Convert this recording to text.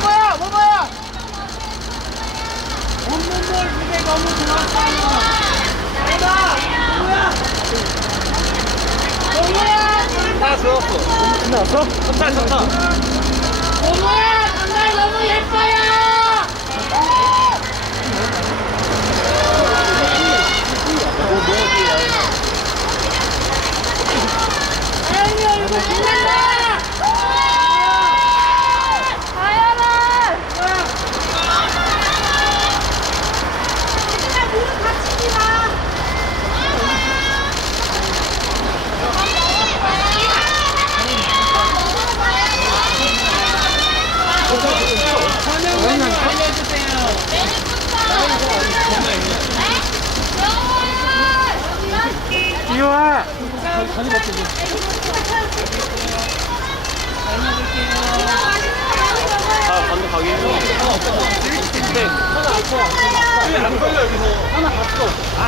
뭐야? 뭐야? 없는 볼 그게 너무 좋았어요. 다 좋았어. 끝났어? 좋다. 뭐야? 정말 너무 예뻐요. 아영이 얼굴 빛난다. 아영아. 얘들아 무릎 다치지 마. 전영님 알려주세요. 이와. 아, 반대 가기 힘들어. 하나 없어. 근데 하나 아파. 왜안 걸려 여기서? 하나 갔어. 아.